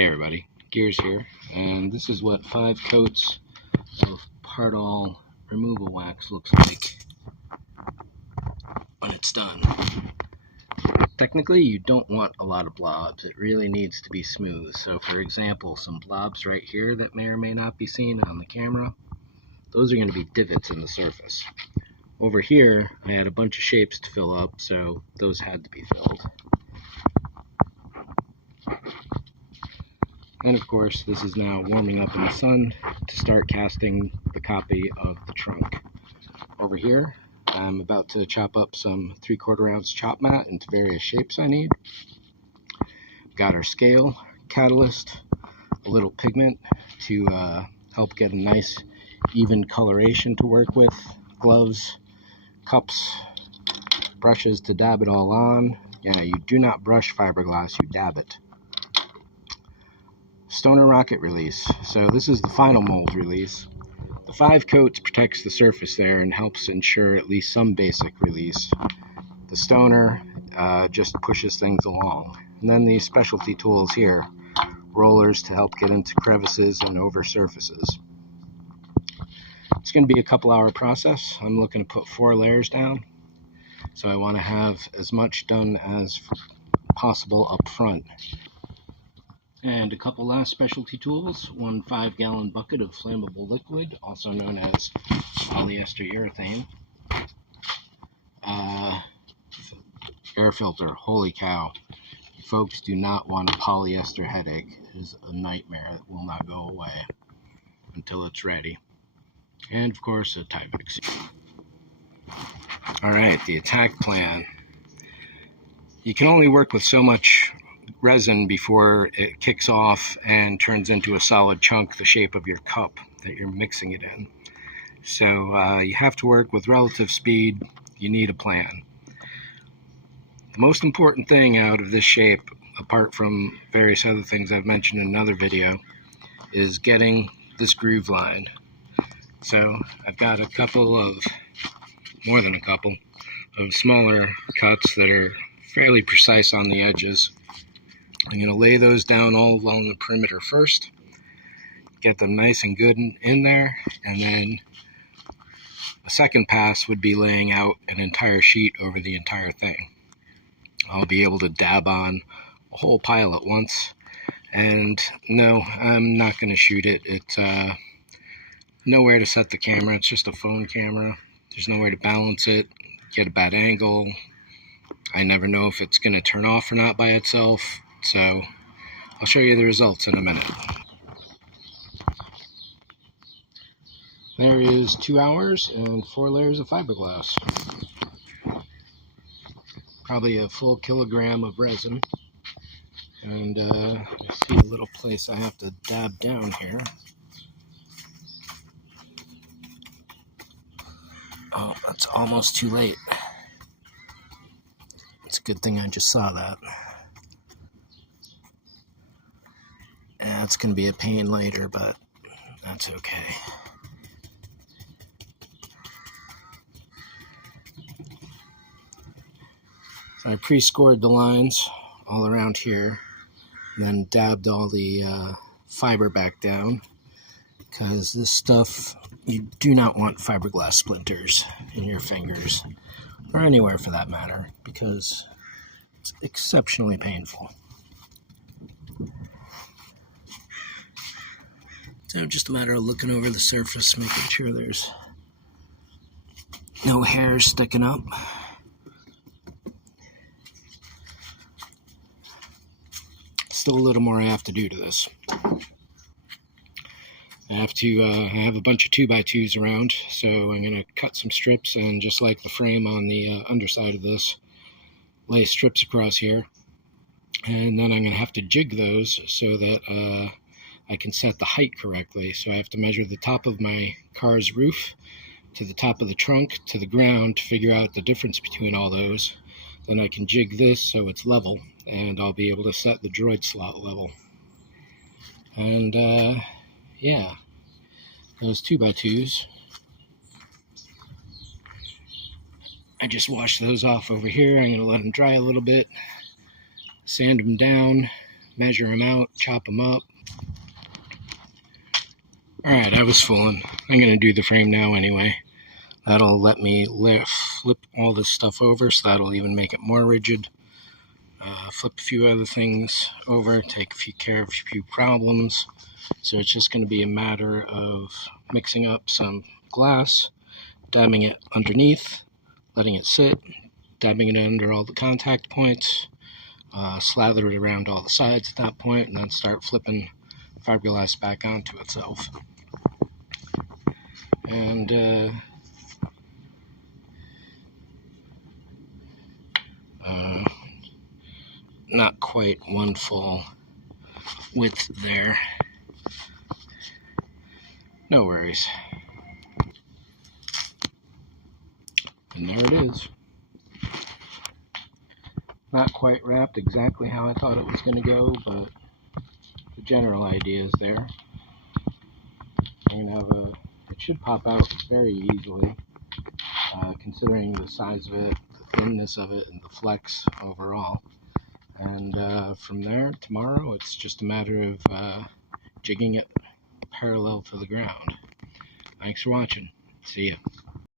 Hey everybody, Gears here, and this is what 5 coats of Partol removal wax looks like when it's done. Technically, you don't want a lot of blobs. It really needs to be smooth. So for example, some blobs right here that may or may not be seen on the camera, those are going to be divots in the surface. Over here, I had a bunch of shapes to fill up, so those had to be filled. And of course, this is now warming up in the sun to start casting the copy of the trunk. Over here, I'm about to chop up some 3/4 ounce chop mat into various shapes I need. Got our scale, catalyst, a little pigment to help get a nice even coloration to work with, gloves, cups, brushes to dab it all on. Yeah, you do not brush fiberglass, you dab it. Stoner rocket release. So this is the final mold release. The 5 coats protects the surface there and helps ensure at least some basic release. The stoner just pushes things along. And then these specialty tools here, rollers to help get into crevices and over surfaces. It's going to be a couple-hour process. I'm looking to put 4 layers down. So I want to have as much done as possible up front. And a couple last specialty tools, one 5-gallon bucket of flammable liquid, also known as polyester urethane. Air filter, holy cow. You folks do not want a polyester headache. It is a nightmare that will not go away until it's ready. And of course, a Tyvek. Alright, the attack plan. You can only work with so much resin before it kicks off and turns into a solid chunk the shape of your cup that you're mixing it in. So you have to work with relative speed. You need a plan. The most important thing out of this shape, apart from various other things I've mentioned in another video, is getting this groove line. So I've got a couple of, more than a couple, of smaller cuts that are fairly precise on the edges. I'm going to lay those down all along the perimeter first, get them nice and good in there, and then a second pass would be laying out an entire sheet over the entire thing. I'll be able to dab on a whole pile at once, and no, I'm not going to shoot it. It's nowhere to set the camera. It's just a phone camera. There's nowhere to balance it, get a bad angle. I never know if it's going to turn off or not by itself. So I'll show you the results in a minute. There is 2 hours and 4 layers of fiberglass. Probably a full kilogram of resin. And I see a little place I have to dab down here. Oh, that's almost too late. It's a good thing I just saw that. Yeah, it's going to be a pain later, but that's okay. So I pre-scored the lines all around here, and then dabbed all the fiber back down, because this stuff, you do not want fiberglass splinters in your fingers, or anywhere for that matter, because it's exceptionally painful. So just a matter of looking over the surface, making sure there's no hairs sticking up. Still a little more I have to do to this. I have a bunch of 2x2s around, so I'm going to cut some strips, and just like the frame on the underside of this, lay strips across here. And then I'm going to have to jig those so that I can set the height correctly. So I have to measure the top of my car's roof to the top of the trunk to the ground to figure out the difference between all those. Then I can jig this so it's level, and I'll be able to set the droid slot level. And yeah, those 2x2s, I just washed those off over here. I'm going to let them dry a little bit, sand them down, measure them out, chop them up. Alright, I was fooling. I'm going to do the frame now anyway. That'll let me flip all this stuff over, so that'll even make it more rigid. Flip a few other things over, take care of a few problems. So it's just going to be a matter of mixing up some glass, dabbing it underneath, letting it sit, dabbing it under all the contact points, slather it around all the sides at that point, and then start flipping fiberglass back onto itself. And not quite one full width there. No worries. And there it is. Not quite wrapped exactly how I thought it was going to go, but the general idea is there. I'm going to it should pop out very easily, considering the size of it, the thinness of it, and the flex overall. And from there, tomorrow, it's just a matter of jigging it parallel to the ground. Thanks for watching. See ya.